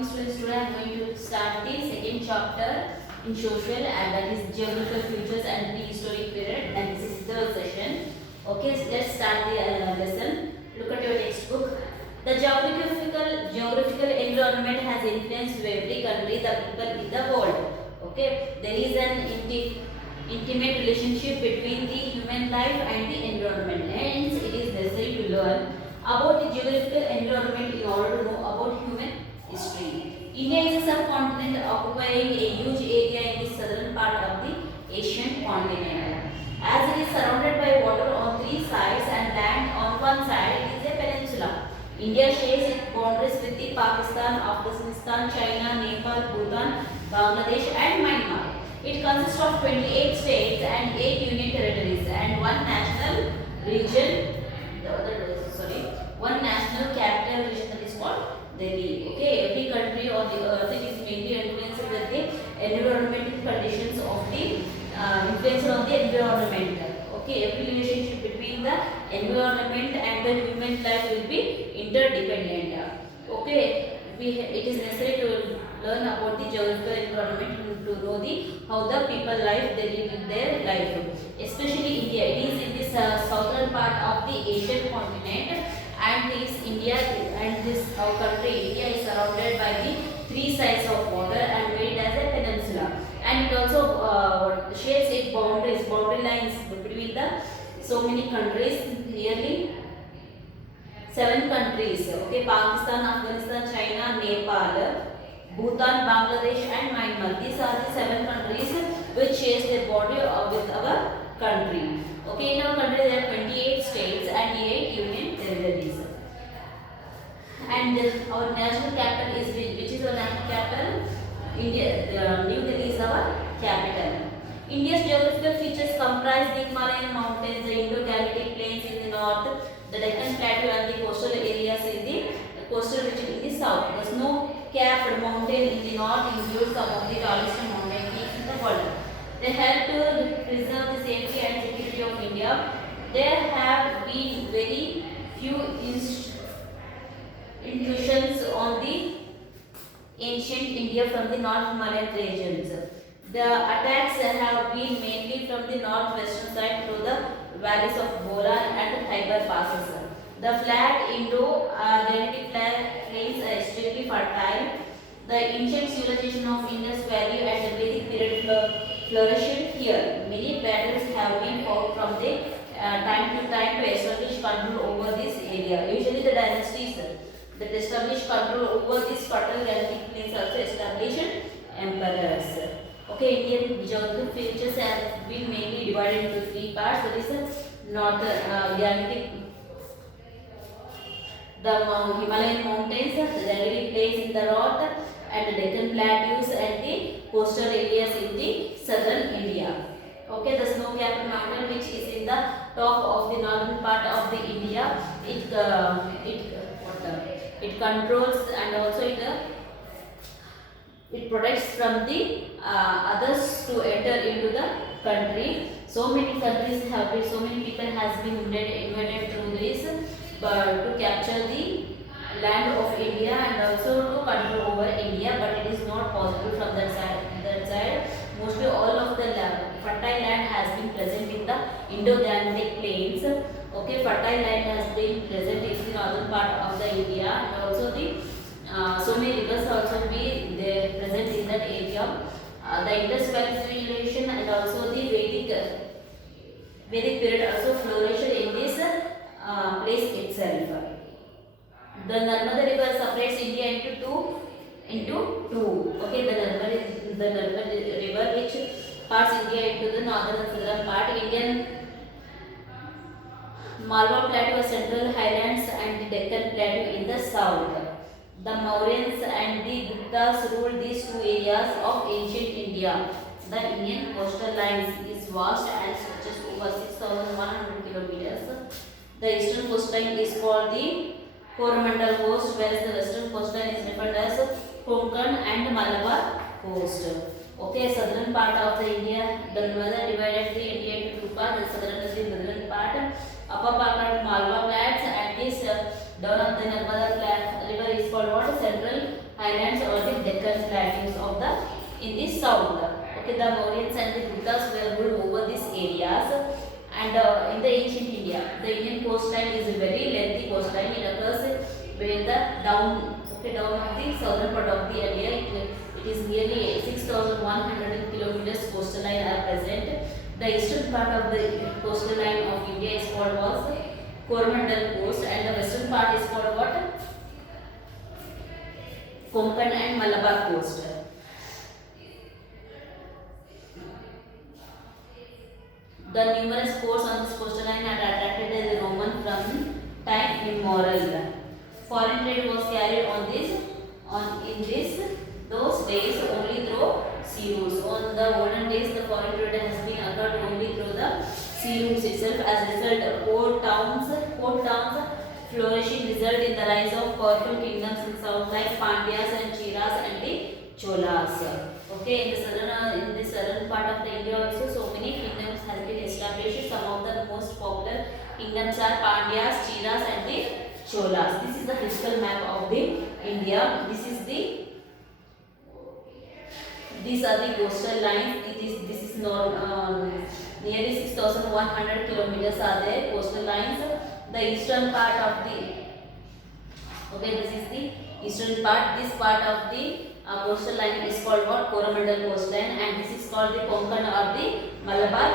morning students. Today I am going to start the second chapter in social, and that is geographical features and prehistoric period, and this is the session. Okay, so let's start the lesson. Look at your textbook. The geographical environment has influenced every country, the people in the world. Okay, there is an intimate relationship between the human life and the environment. Hence, it is necessary to learn about the geographical environment in order to know about human history. India is a subcontinent occupying a huge area in the southern part of the Asian continent. As it is surrounded by water on three sides and land on one side, it is a peninsula. India shares its boundaries with the Pakistan, Afghanistan, China, Nepal, Bhutan, Bangladesh and Myanmar. It consists of 28 states and 8 union territories and one national region. One national capital region, that is called Delhi. Okay, every country on the earth it is mainly influenced with the environmental conditions of the influence on the environment. Okay, every relationship between the environment and the human life will be interdependent. Okay, it is necessary to learn about the geographical environment to know the how the people life they live in their life. Especially India, it is in this southern part of the Asian continent, and this India and this our country India is surrounded by the three sides of water and made as a peninsula, and it also shares its boundary lines between the so many countries, nearly 7 countries. Okay, Pakistan, Afghanistan, China, Nepal, Bhutan, Bangladesh and Myanmar. These are the 7 countries which shares their border with our country. Okay, in our country there are 28 states and 8 union territories. And our national capital is which is our national capital? India. New Delhi is our capital. India's geographical features comprise the Himalayan mountains, the Indo-Gangetic plains in the north, the Deccan Plateau and the coastal areas in the coastal region in the south. The snow-capped mountain in the north includes some of the tallest mountain peaks in the world. They help to preserve the safety and security of India. There have been very few intrusions on the ancient India from the North Himalayan regions. The attacks have been mainly from the northwestern side through the valleys of Bolan and Khyber passes. The flat Indo-Gangetic plains are extremely fertile. The ancient civilization of Indus Valley and the Vedic period flourished here. Many battles have been fought from the time to time to establish control over this area. Usually the dynasties that establish control over this fertile Gangetic plains also established emperors. Okay, Indian geographic features have been mainly divided into 3 parts. That is northern Gangetic, the Himalayan mountains, the Gangetic plains in the north, and the Deccan plateaus and the coastal areas in the southern India. Okay, the snow-capped mountain which is in the top of the northern part of the India, it controls and also it protects from the others to enter into the country. So many countries have been, so many people has been invaded through this, but to capture the land of India and also to control over India, but it is not possible from that side. Mostly all of the fertile land has been present in the Indo-Gangetic plains. Okay, fertile land has been present in the northern part of the India, and also the so many rivers also be there present in that area. The Indus Valley civilization and also the Vedic period also flourished in this place itself. The Narmada river separates India into two. Okay, the Narmada river which parts India into the northern and southern part. Indian Malwa Plateau, Central Highlands and the Deccan Plateau in the south. The Mauryans and the Guptas ruled these 2 areas of ancient India. The Indian coastal line is vast and stretches over 6,100 kilometers. The eastern coastline is called the Coromandel coast, whereas the western coastline is referred as Konkan and Malabar coast. Okay, southern part of the India, the Narmada divided the India into 2 parts. The southern is the northern part. Upper part Malwa Flats, and this down of the Narmada river is called what? Central highlands or the Deccan plateaus of the in the south. Okay, the Mauryans and the Guptas were ruled over these areas. And in the ancient India, the Indian coastline is a very lengthy coastline. It occurs where the down of the southern part of the India. It is nearly 6,100 kilometers coastline are present. The eastern part of the coastal line of India is called was Coromandel Coast, and the western part is called what? Konkan and Malabar Coast. The numerous ports on this coastal line had attracted the Roman from time immemorial. Foreign trade was carried those days only through sea routes. On the olden days, the foreign trade has been occurred only through the sea routes itself. As a result, port towns flourishing result in the rise of powerful kingdoms in south like Pandyas and Cheras and the Cholas. Okay, in the southern part of the India also, so many kingdoms has been established. Some of the most popular kingdoms are Pandyas, Cheras and the Cholas. This is the physical map of the India. These are the coastal lines. This is nearly 6,100 kilometers are there coastal lines. The eastern part of the this is the eastern part. This part of the coastal line is called what? Coromandel coastline, and this is called the Konkan or the Malabar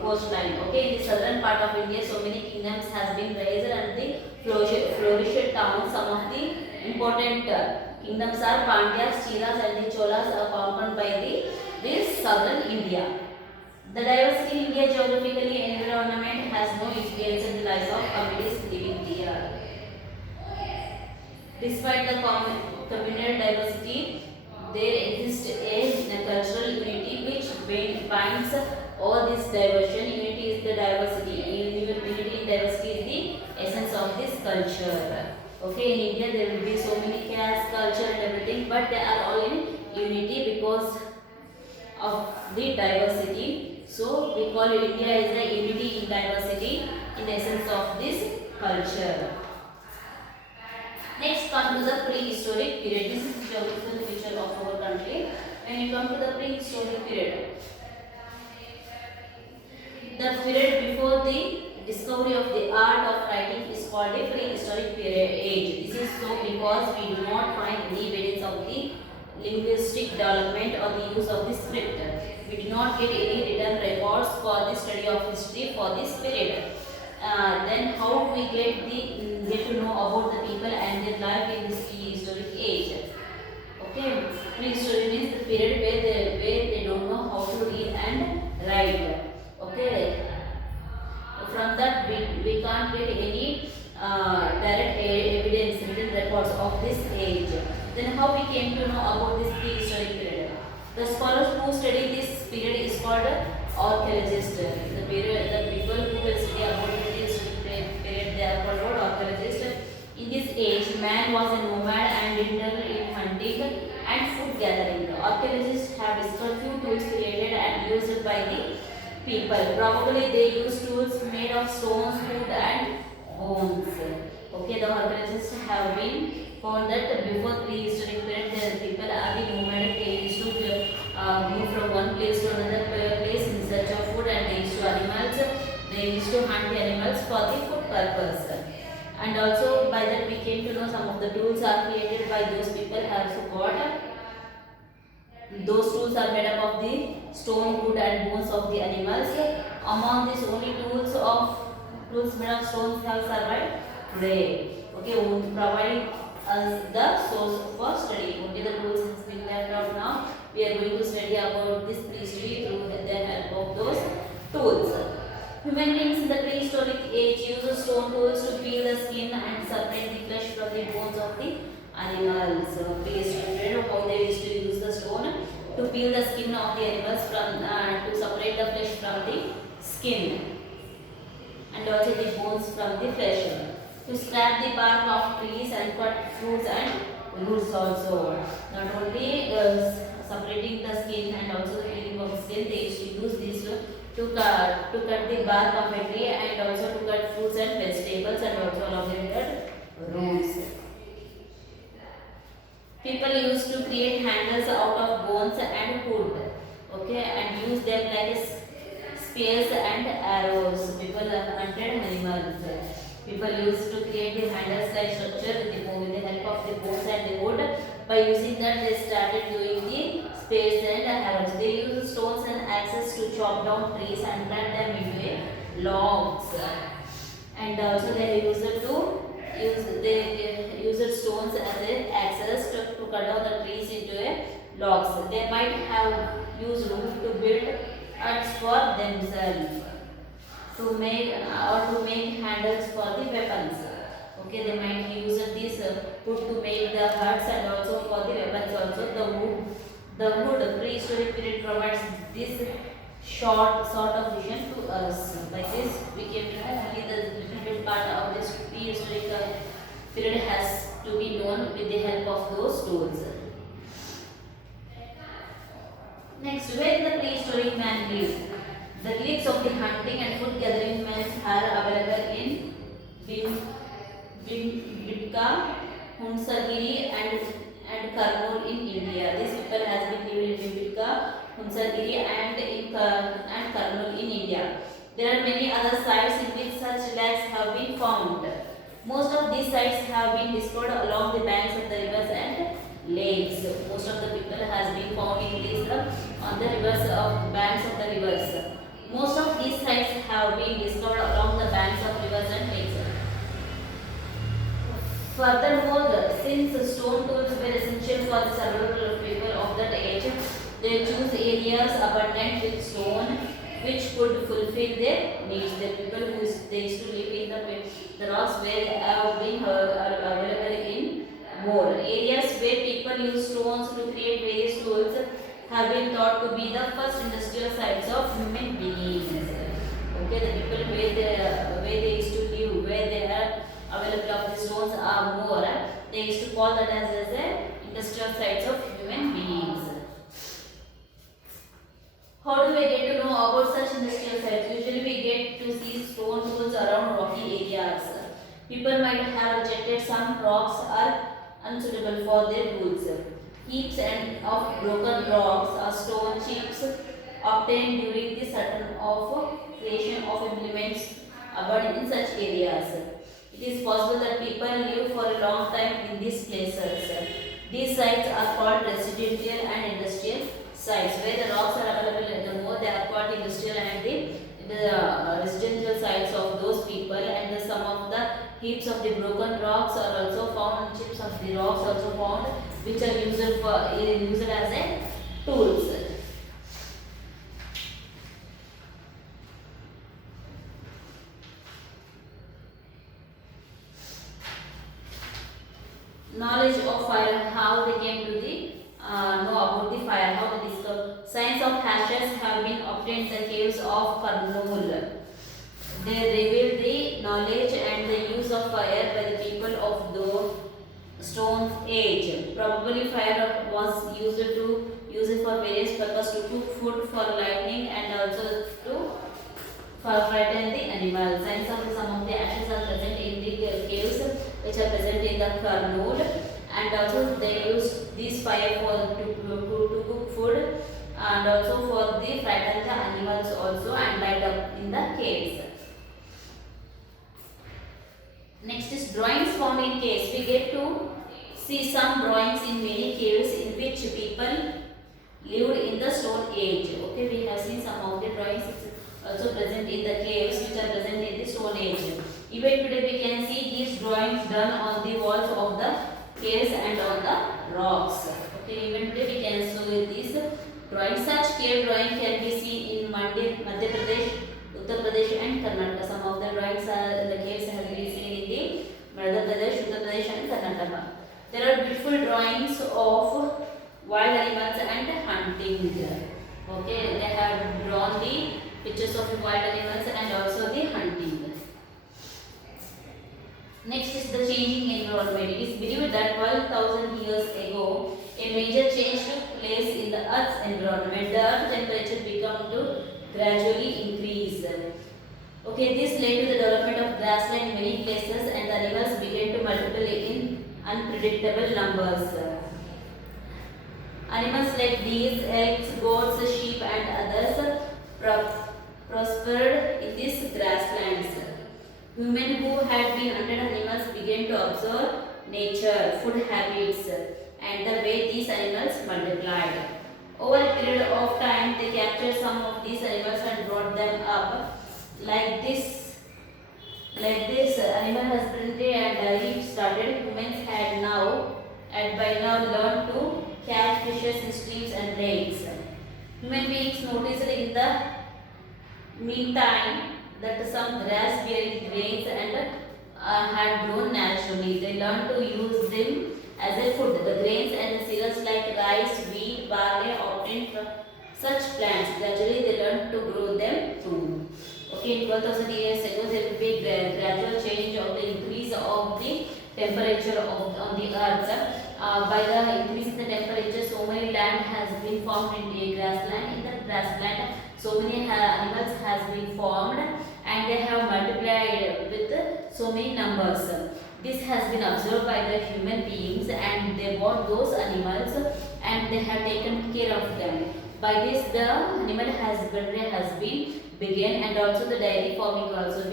coastline. Okay, in the southern part of India, so many kingdoms has been raised and the flourished towns. Some of the important kingdoms are Pandyas, Cheras and the Cholas are conquered by this southern India. The diversity in India geographically and environment has no influence in the lives of communities living here. Despite the communal diversity, there exists a cultural unity which binds all this diversion. Unity is the diversity. Unity in diversity is the essence of this culture. Okay, in India there will be so many castes, culture and everything, but they are all in unity because of the diversity. So we call India as a unity in diversity in the essence of this culture. Next, come to the prehistoric period. This is the geographical feature of our country. When you come to the prehistoric period, the period before the discovery of the art of writing is called a prehistoric period age. This is so because we do not find any evidence of the linguistic development or the use of the script. We do not get any written records for the study of history for this period. Then how we get to know about the people and their life in this prehistoric age? Okay, prehistoric means the period where they don't know how to read and write. Okay, from that we can't get any direct evidence, written records of this age. Then how we came to know about this prehistoric period? The scholars who study this period is called archaeologists. The people who will study about this period, they are called archaeologists. In this age, man was a nomad and indulged in hunting and food gathering. The archaeologists have discovered few tools created and used by the people. Probably they used tools made of stones, wood and bones. Okay, the archaeologists have been found that before prehistoric period, the people are the nomadic. They used to move from one place to another place in search of food, and they used to animals. They used to hunt the animals for the food purpose. And also by that we came to know some of the tools are created by those people also got. Those tools are made up of the stone, wood and bones of the animals. Among these only tools made of stones have survived today. Okay, providing us the source for study. Okay, the tools has been left out now. We are going to study about this prehistory through the help of those tools. Human beings in the prehistoric age used stone tools to peel the skin and separate the flesh from the bones of the animals. Prehistoric, how they used to use the stone to peel the skin of the animals from to separate the flesh from the skin, and also the bones from the flesh. To scrap the bark of trees and cut fruits and roots also. Not only separating the skin and also the peeling of the skin, they used to use this to cut the bark of a tree and also to cut fruits and vegetables and also along with that roots. create handles out of bones and wood. Okay, and use them like spears and arrows. People hunted animals. People used to create the handles like structure with the help of the bones and the wood. By using that, they started doing the spears and arrows. They used stones and axes to chop down trees and turn them into logs. And also they used stones as axes to cut down the trees into logs. They might have used wood to build huts for themselves to make handles for the weapons. Okay, they might use this wood to make the huts and also for the weapons. Also, the wood prehistoric period provides this sort of vision to us. Like this, we can know only the little bit part of this prehistoric period has to be known with the help of those tools. Next, where the prehistoric man lived. The relics of the hunting and food gathering men are available in Bimbitka, Hunsagiri and Karnool in India. These people has been lived in Bimbitka, Hunsagiri and Karnool in India. There are many other sites in which such lakes have been found. Most of these sites have been discovered along the banks of the rivers and lakes. Most of the people has been found in these on the rivers of banks of the rivers. Most of these sites have been discovered along the banks of rivers and lakes. Furthermore, since stone tools were essential for the survival of people of that age, they chose areas abundant with stone which could fulfill their needs. The people who they used to live in the rocks where have been available in more. Areas where people use stones to create various tools have been thought to be the first industrial sites of human beings. Okay, the people where they used to live, where they are available of the stones are more. They used to call that as industrial sites of human beings. How do we get to know about such industrial sites? Usually we get to see stone tools around rocky areas. People might have rejected some rocks are unsuitable for their tools. Heaps of broken rocks or stone chips obtained during the certain of creation of implements abound in such areas. It is possible that people live for a long time in these places. These sites are called residential and industrial sites. Where the rocks are available the more, they are called industrial and the residential sites of those people. And some of the heaps of the broken rocks are also found, chips of the rocks also found, which are used as a tools. Knowledge of fire, how they came to the know about the fire, how they discover. Signs of ashes have been obtained in the caves of Karnool. They reveal the knowledge and the use of fire by the people of the Stone Age. Probably fire was used for various purposes, to cook food, for lighting, and also for frighten the animals. Signs of some of the ashes are present in the caves which are present in the Karnool, and also they use this fire to cook food, and also for the frighten the animals also, and light up in the caves. Next is drawings found in caves. We get to see some drawings in many caves in which people lived in the Stone Age. Okay, we have seen some of the drawings also present in the caves which are present in the Stone Age. Even today we can see these drawings done on the walls of the caves and on the rocks. Okay, even today we can see these drawings. Such cave drawing can be seen in Madhya Pradesh, Uttar Pradesh and Karnataka. Some of the drawings in the caves have been seen in the Madhya Pradesh, Uttar Pradesh and Karnataka. There are beautiful drawings of wild animals and hunting. Okay, they have drawn the pictures of the wild animals and also the hunting. Next is the changing environment. It is believed that 12,000 years ago, a major change took place in the Earth's environment. The Earth temperature began to gradually increase. Okay, this led to the development of grassland in many places, and the animals began to multiply in unpredictable numbers. Animals like these, elks, goats, sheep, and others prospered in these grasslands. Women who had been hunted animals began to observe nature, food habits, and the way these animals multiplied. Over a period of time, they captured some of these animals and brought them up. Like this, animal husbandry and dairy started. Humans had by now learned to catch fishes in streams and lakes. Human beings noticed in the meantime that some grass bearing grains and had grown naturally. They learned to use them as a food. The grains and cereals like rice, wheat, barley obtained from such plants. Gradually, they learned to grow them too. Okay, in 12,000 years ago, there will be a gradual change of the increase of the temperature on the earth. By the increase in the temperature, so many land has been formed in the grassland. In the grassland, so many animals has been formed and they have multiplied with so many numbers. This has been observed by the human beings and they bought those animals and they have taken care of them. By this, the animal husbandry has been began and also the dairy farming has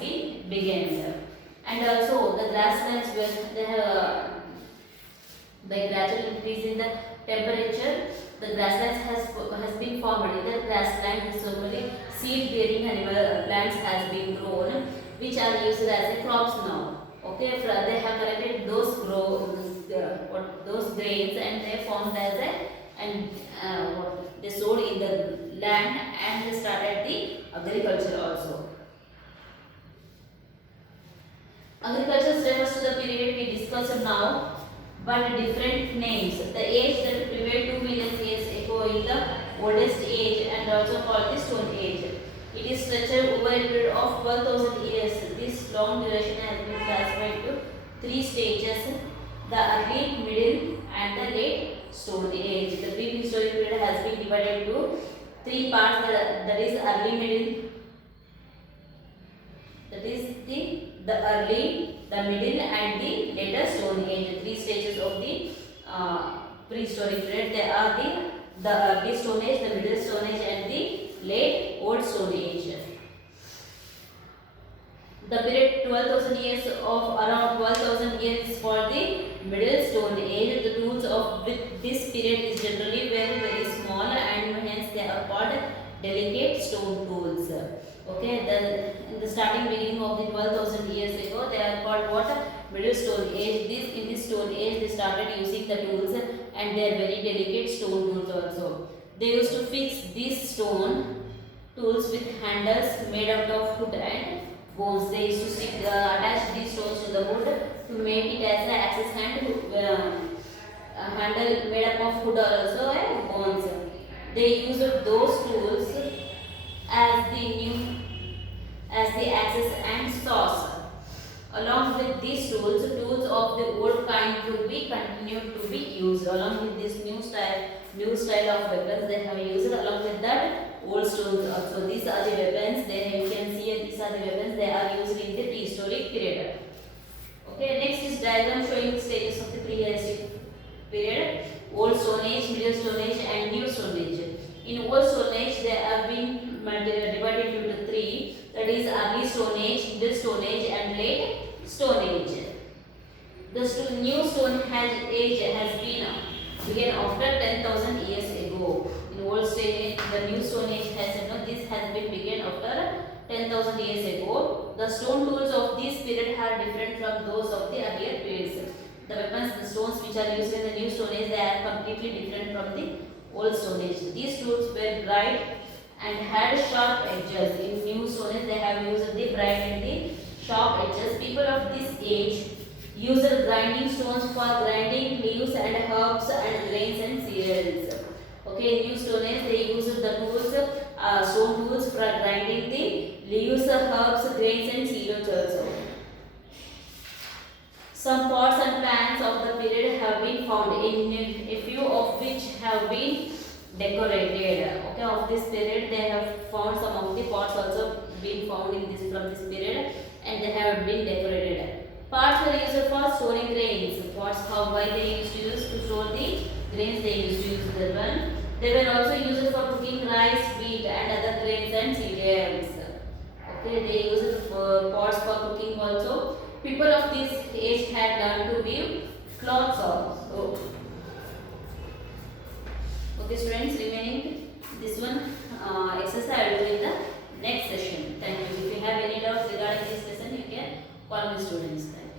been began. And also the grasslands where they have by gradual increase in the temperature, the grasslands has been formed. In the grassland, so many seed-bearing animal plants has been grown, which are used as a crops now. Okay, they have collected those those grains and they formed as a they sowed in the land and they started the agriculture also. Agriculture refers to the period we discussed now, but different names. The age that prevailed 2 million years ago is the oldest age and also called the Stone Age. It is stretched over a period of 12,000 years. This long duration has been classified to 3 stages: the early, middle, and the late Stone Age. The prehistoric period has been divided into 3 parts. That is early, middle. That is the early, the middle, and the later Stone Age. 3 stages of the prehistoric period. They are the early Stone Age, the middle Stone Age, and the late Old Stone Age. The period 12,000 years of around 12,000 years is called the Middle Stone Age. The tools of this period is generally very small and hence they are called delicate stone tools. Okay, in the starting beginning of the 12,000 years ago, they are called what? Middle Stone Age. In this Stone Age, they started using the tools and they are very delicate stone tools also. They used to fix these stone tools with handles made out of wood and bones. They used to attach these stones to the wood to make it as an axis handle made up of wood or also bones. They used those tools as the axis and saws. Along with these tools of the old kind will be continued to be used. Along with this new style of weapons they have used. Along with that, old stones also. These are the weapons. You can see these are the weapons they are used in the prehistoric period. Okay, next is diagram showing the stages of the prehistoric period: Old Stone Age, Middle Stone Age, and New Stone Age. In Old Stone Age, they have been divided into 3. That is Early Stone Age, Middle Stone Age, and Late Stone Age. The New Stone Age has been began after 10,000 years ago. In Old Stone Age, the New Stone Age this has been began after 10,000 years ago. The stone tools of this period are different from those of the earlier periods. The weapons, the stones which are used in the New Stone Age, they are completely different from the Old Stone Age. These tools were bright and had sharp edges. In New Stone Age, they have used the bright and the sharp edges. People of this age used grinding stones for grinding leaves and herbs and grains and cereals. Okay, in New Stone Age, they used the tools, stone tools for grinding the leaves, herbs, grains and cereals also. Some pots and pans of the period have been found, in a few of which have been decorated. Okay, of this period they have found some of the pots also been found in this from this period and they have been decorated. Pots were used for storing grains. Pots, how why they used to use to store the grains? They used to use that one. They were also used for cooking rice, wheat, and other grains and cereals. Okay, they used pots for cooking also. People of this age had learned to weave cloths also. Okay, students, remaining this one exercise I will do in the next session. Thank you. If you have any doubts regarding this lesson, you can call me, students. Thank you.